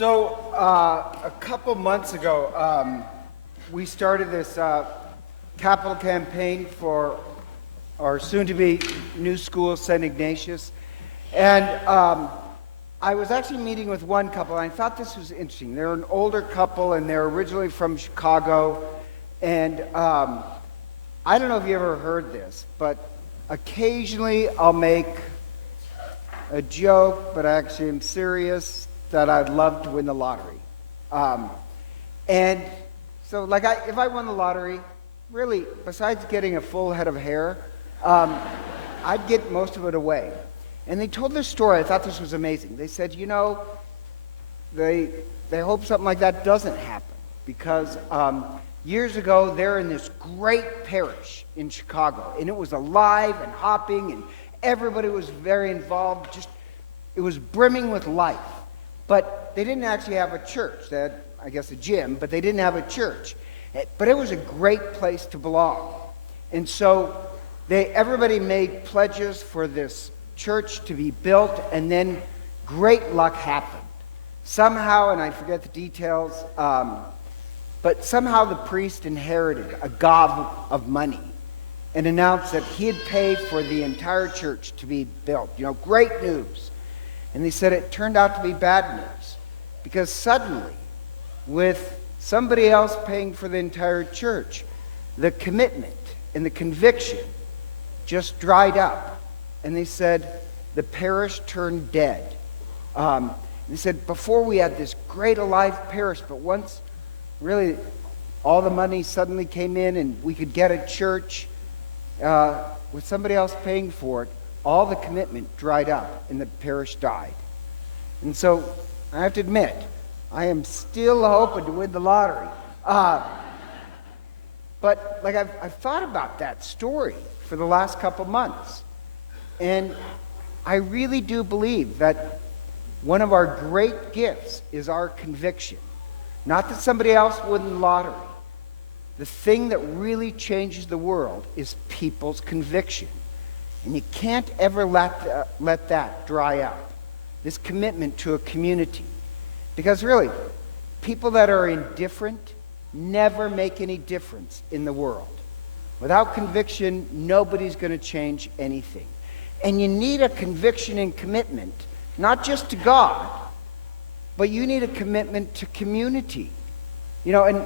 A couple months ago, we started this capital campaign for our soon-to-be new school, St. Ignatius. And I was actually meeting with one couple, and I thought this was interesting. They're an older couple, and they're originally from Chicago. And I don't know if you ever heard this, but occasionally I'll make a joke, but actually I'm serious, that I'd love to win the lottery. And so, if I won the lottery, really, besides getting a full head of hair, I'd get most of it away. And they told this story. I thought this was amazing. They said, they hope something like that doesn't happen because years ago, they're in this great parish in Chicago, and it was alive and hopping, and everybody was very involved. It was brimming with life. But they didn't actually have a church. They had, I guess, a gym, but they didn't have a church. But it was a great place to belong. And so everybody made pledges for this church to be built, and then great luck happened. Somehow, and I forget the details, but somehow the priest inherited a gob of money and announced that he had paid for the entire church to be built. Great news. And they said it turned out to be bad news because suddenly, with somebody else paying for the entire church, the commitment and the conviction just dried up. And they said the parish turned dead. They said before we had this great alive parish, but once really all the money suddenly came in and we could get a church with somebody else paying for it, all the commitment dried up and the parish died. And so I have to admit, I am still hoping to win the lottery. But I've thought about that story for the last couple months. And I really do believe that one of our great gifts is our conviction. Not that somebody else won the lottery. The thing that really changes the world is people's conviction. And you can't ever let that dry up. This commitment to a community. Because really, people that are indifferent never make any difference in the world. Without conviction, nobody's going to change anything. And you need a conviction and commitment, not just to God, but you need a commitment to community. And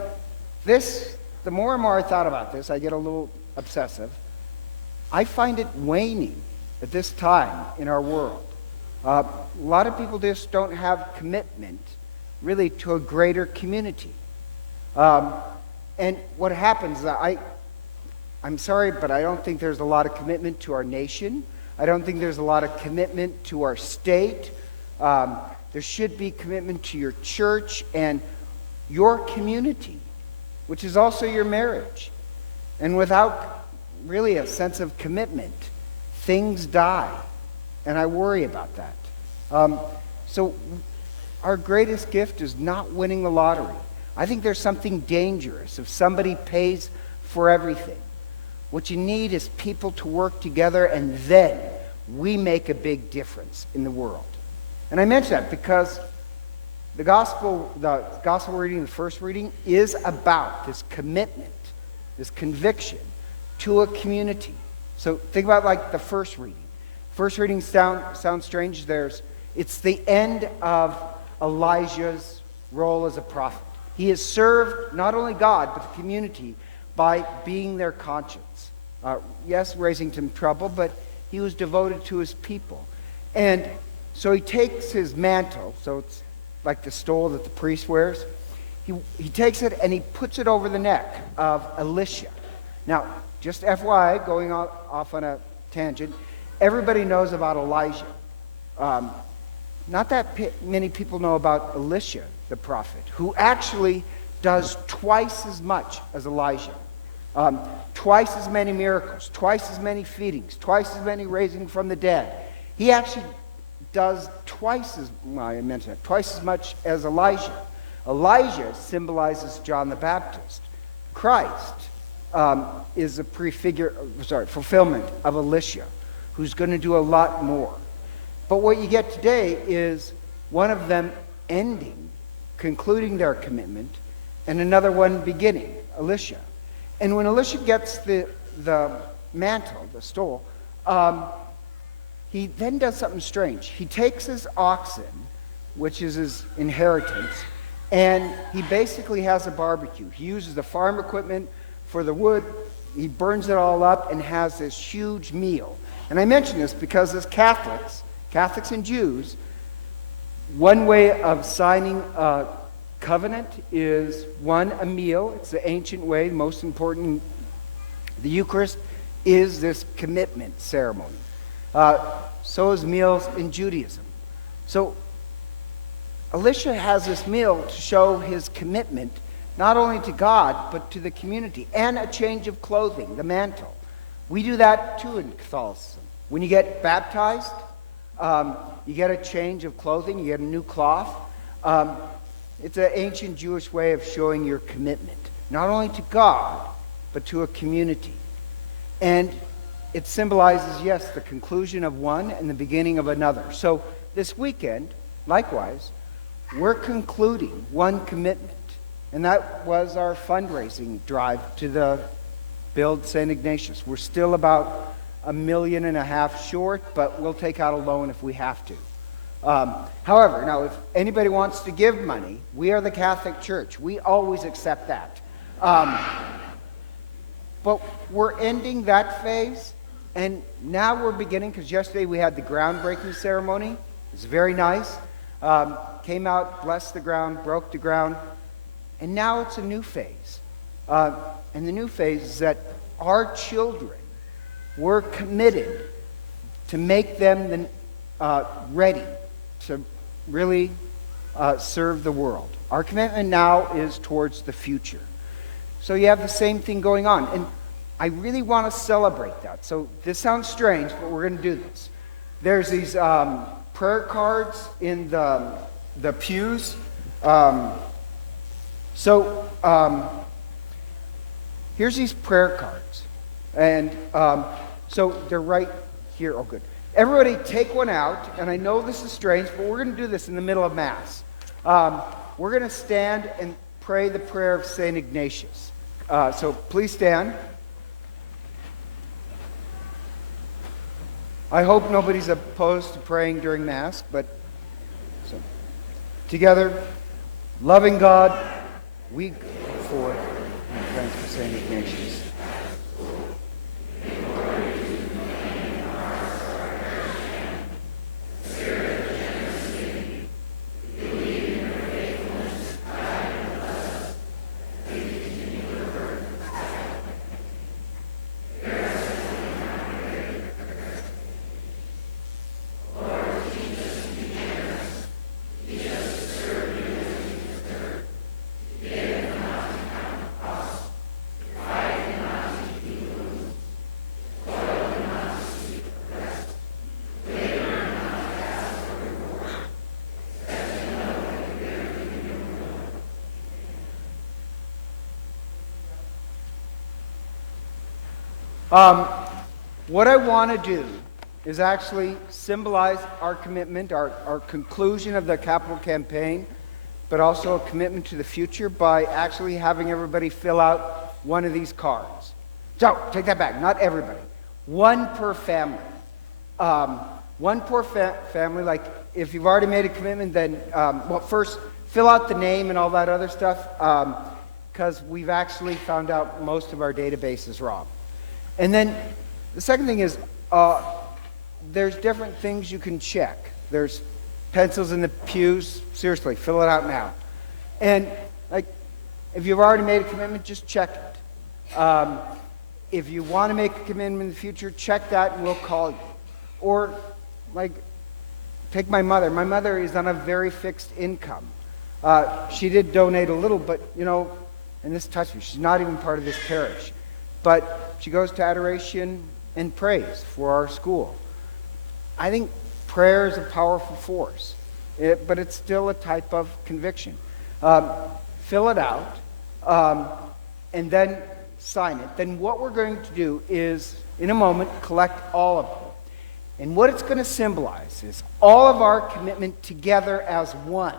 this, the more and more I thought about this, I get a little obsessive. I find it waning at this time in our world. A lot of people just don't have commitment really to a greater community. And what happens is I'm sorry, but I don't think there's a lot of commitment to our nation. I don't think there's a lot of commitment to our state. There should be commitment to your church and your community, which is also your marriage. And without really a sense of commitment, things die. And I worry about that. So our greatest gift is not winning the lottery. I think there's something dangerous if somebody pays for everything. What you need is people to work together, and then we make a big difference in the world. And I mention that because the gospel reading, the first reading, is about this commitment, this conviction to a community. So think about the first reading. First reading sounds strange. It's the end of Elijah's role as a prophet. He has served not only God, but the community by being their conscience. Yes, raising some trouble, but he was devoted to his people. And so he takes his mantle, so it's like the stole that the priest wears. He takes it and he puts it over the neck of Elisha. Now, just FYI, going off on a tangent, everybody knows about Elijah. Not that many people know about Elisha, the prophet, who actually does twice as much as Elijah. Twice as many miracles, twice as many feedings, twice as many raising from the dead. He actually does twice as much as Elijah. Elijah symbolizes John the Baptist. Christ is a fulfillment of Elisha, who's going to do a lot more. But what you get today is one of them ending concluding their commitment, and another one beginning, Alicia. And when Alicia gets the mantle, the stole, he then does something strange. He takes his oxen, which is his inheritance, and he basically has a barbecue. He uses the farm equipment for the wood. He burns it all up and has this huge meal. And I mention this because as Catholics and Jews, one way of signing a covenant is, one, a meal. It's the ancient way, most important. The Eucharist is this commitment ceremony. So is meals in Judaism. So Alicia has this meal to show his commitment not only to God, but to the community, and a change of clothing, the mantle. We do that too in Catholicism. When you get baptized, you get a change of clothing, you get a new cloth. It's an ancient Jewish way of showing your commitment, not only to God, but to a community. And it symbolizes, yes, the conclusion of one and the beginning of another. So this weekend, likewise, we're concluding one commitment. And that was our fundraising drive to build St. Ignatius. We're still about $1.5 million short, but we'll take out a loan if we have to. However, now if anybody wants to give money, we are the Catholic Church. We always accept that. But we're ending that phase, and now we're beginning, because yesterday we had the groundbreaking ceremony. It's very nice. Came out, blessed the ground, broke the ground, and now it's a new phase. And the new phase is that our children, we're committed to make them ready to really serve the world. Our commitment now is towards the future. So you have the same thing going on. And I really want to celebrate that. So this sounds strange, but we're going to do this. There's these prayer cards in the pews. Here's these prayer cards. And so they're right here. Oh, good. Everybody take one out. And I know this is strange, but we're going to do this in the middle of Mass. We're going to stand and pray the prayer of St. Ignatius. So please stand. I hope nobody's opposed to praying during Mass, but so together, loving God, we go forth and pray for St. Ignatius. What I want to do is actually symbolize our commitment, our conclusion of the capital campaign, but also a commitment to the future by actually having everybody fill out one of these cards. So, take that back, not everybody. One per family. One per family, like if you've already made a commitment, then, first, fill out the name and all that other stuff, because we've actually found out most of our database is wrong. And then the second thing is, there's different things you can check. There's pencils in the pews. Seriously, fill it out now. And like, if you've already made a commitment, just check it. If you want to make a commitment in the future, check that and we'll call you. Or, like, take my mother. My mother is on a very fixed income. She did donate a little, but, and this touched me. She's not even part of this parish. But she goes to adoration and prays for our school. I think prayer is a powerful force, but it's still a type of conviction. Fill it out, and then sign it. Then what we're going to do is, in a moment, collect all of them. And what it's going to symbolize is all of our commitment together as one.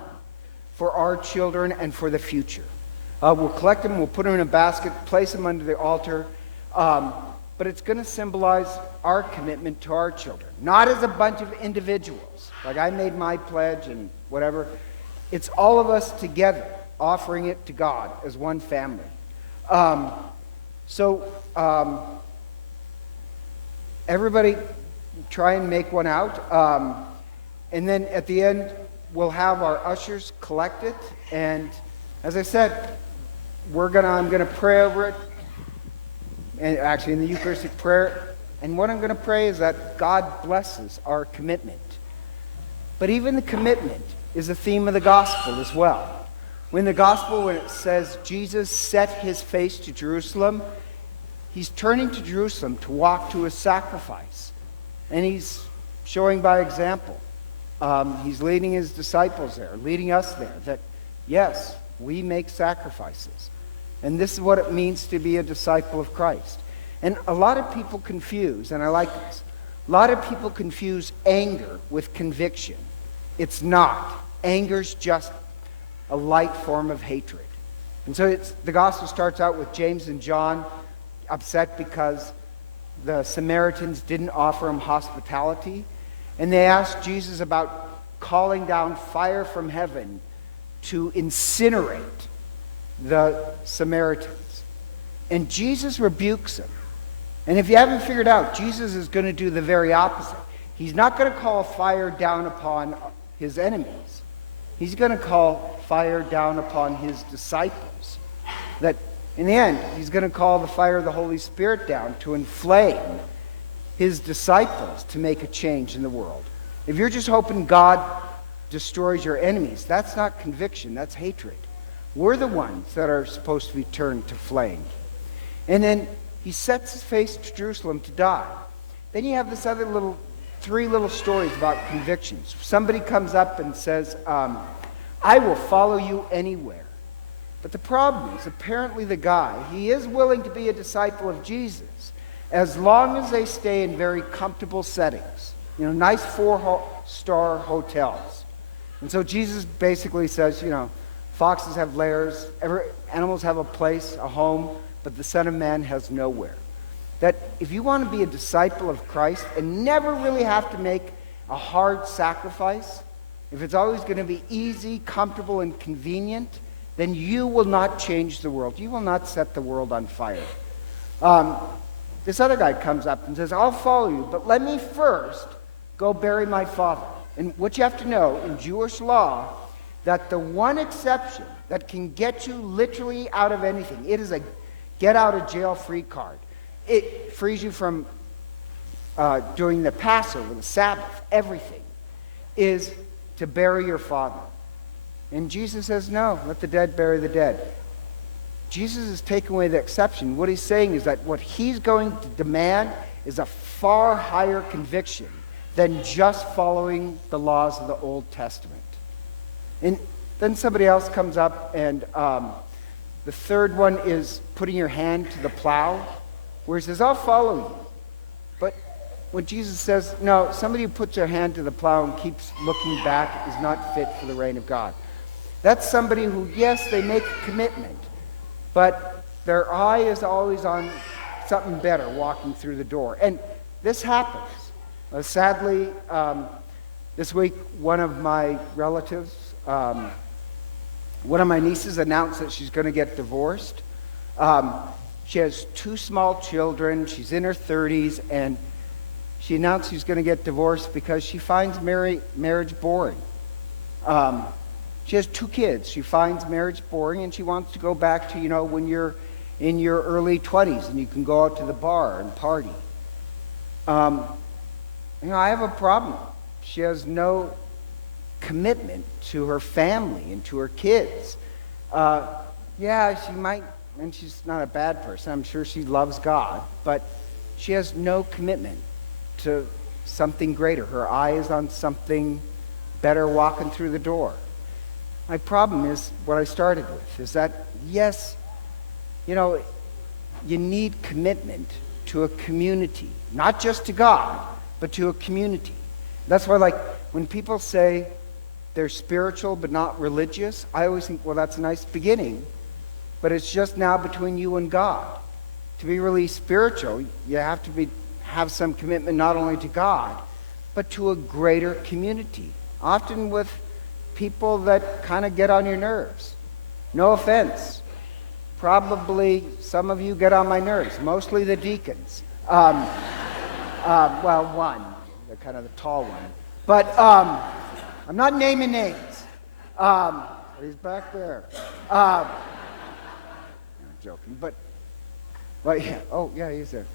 for our children and for the future. We'll collect them, we'll put them in a basket, place them under the altar, but it's going to symbolize our commitment to our children. Not as a bunch of individuals, like I made my pledge and whatever. It's all of us together offering it to God as one family. Everybody try and make one out. And then at the end, we'll have our ushers collect it. And as I said, I'm going to pray over it. And actually in the Eucharistic prayer. And what I'm going to pray is that God blesses our commitment. But even the commitment is a theme of the gospel as well. When it says Jesus set his face to Jerusalem, he's turning to Jerusalem to walk to his sacrifice. And he's showing by example. He's leading his disciples there, leading us there, that yes, we make sacrifices. And this is what it means to be a disciple of Christ. And a lot of people confuse, and I like this, a lot of people confuse anger with conviction. It's not. Anger's just a light form of hatred. And so the gospel starts out with James and John upset because the Samaritans didn't offer him hospitality. And they asked Jesus about calling down fire from heaven to incinerate the Samaritans. And Jesus rebukes them. And if you haven't figured out, Jesus is going to do the very opposite. He's not going to call fire down upon his enemies. He's going to call fire down upon his disciples. That in the end, he's going to call the fire of the Holy Spirit down to inflame his disciples to make a change in the world. If you're just hoping God destroys your enemies, that's not conviction, that's hatred. We're the ones that are supposed to be turned to flame. And then he sets his face to Jerusalem to die. Then you have this other three little stories about convictions. Somebody comes up and says, I will follow you anywhere. But the problem is, apparently the guy, he is willing to be a disciple of Jesus as long as they stay in very comfortable settings. Nice 4-star hotels. And so Jesus basically says, foxes have lairs, animals have a place, a home, but the Son of Man has nowhere. That if you want to be a disciple of Christ and never really have to make a hard sacrifice, if it's always going to be easy, comfortable, and convenient, then you will not change the world. You will not set the world on fire. This other guy comes up and says, I'll follow you, but let me first go bury my father. And what you have to know, in Jewish law, that the one exception that can get you literally out of anything, it is a get-out-of-jail-free card. It frees you from doing the Passover, the Sabbath, everything, is to bury your father. And Jesus says, no, let the dead bury the dead. Jesus is taking away the exception. What he's saying is that what he's going to demand is a far higher conviction than just following the laws of the Old Testament. And then somebody else comes up, and the third one is putting your hand to the plow, where he says, I'll follow you. But when Jesus says, no, somebody who puts their hand to the plow and keeps looking back is not fit for the reign of God. That's somebody who, yes, they make a commitment, but their eye is always on something better walking through the door. And this happens. Sadly, this week, one of my relatives, one of my nieces announced that she's going to get divorced. She has 2 small children. She's in her 30s, and she announced she's going to get divorced because she finds marriage boring. She has 2 kids. She finds marriage boring, and she wants to go back to, when you're in your early 20s and you can go out to the bar and party. I have a problem. She has no commitment to her family and to her kids. She might, and she's not a bad person. I'm sure she loves God, but she has no commitment to something greater. Her eye is on something better walking through the door. My problem is what I started with, is that, yes, you need commitment to a community, not just to God, but to a community. That's why, when people say, they're spiritual but not religious, I always think, well, that's a nice beginning, but it's just now between you and God. To be really spiritual, you have to have some commitment not only to God, but to a greater community, often with people that kind of get on your nerves. No offense. Probably some of you get on my nerves, mostly the deacons. Well, one, the kind of the tall one. But I'm not naming names. He's back there. I'm joking, but yeah. Oh, yeah, he's there.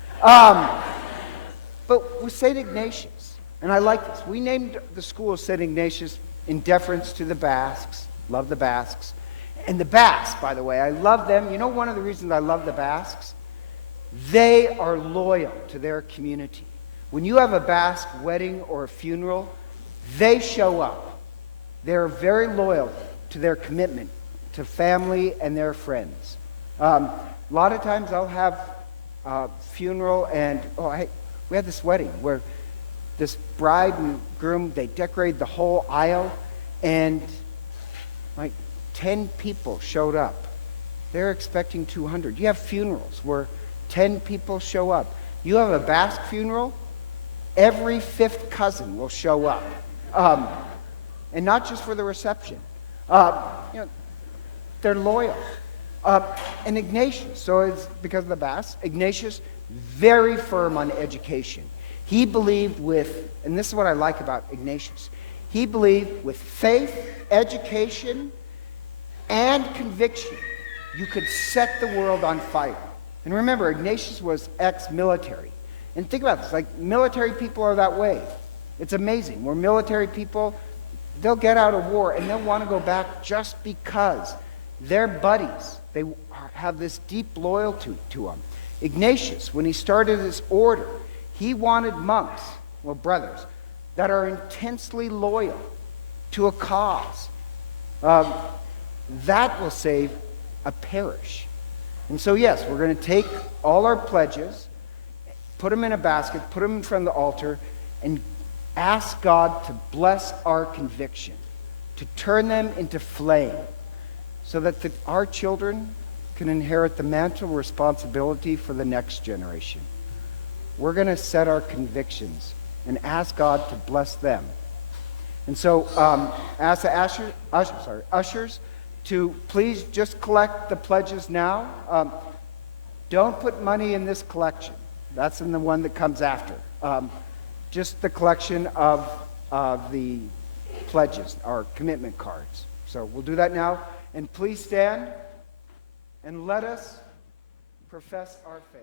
But with St. Ignatius, and I like this, we named the school St. Ignatius in deference to the Basques. Love the Basques. And the Basques, by the way, I love them. You know one of the reasons I love the Basques? They are loyal to their community. When you have a Basque wedding or a funeral, they show up. They're very loyal to their commitment to family and their friends. A lot of times I'll have a funeral and, we had this wedding where this bride and groom, they decorated the whole aisle, and like 10 people showed up. They're expecting 200. You have funerals where 10 people show up. You have a Basque funeral, every fifth cousin will show up. And not just for the reception. They're loyal. And Ignatius, so it's because of the Basques, Ignatius, very firm on education. He believed with, and this is what I like about Ignatius, he believed with faith, education, and conviction, you could set the world on fire. And remember, Ignatius was ex-military. And think about this, like military people are that way. It's amazing. We're military people, they'll get out of war and they'll want to go back just because they're buddies. They have this deep loyalty to them. Ignatius, when he started his order, he wanted monks, well, brothers, that are intensely loyal to a cause. That will save a parish. And so, yes, we're going to take all our pledges, put them in a basket, put them in front of the altar, and ask God to bless our conviction, to turn them into flame, so that our children can inherit the mantle of responsibility for the next generation. We're going to set our convictions and ask God to bless them. And so ask the ushers to please just collect the pledges now. Don't put money in this collection. That's in the one that comes after. Just the collection of the pledges, our commitment cards. So we'll do that now. And please stand and let us profess our faith.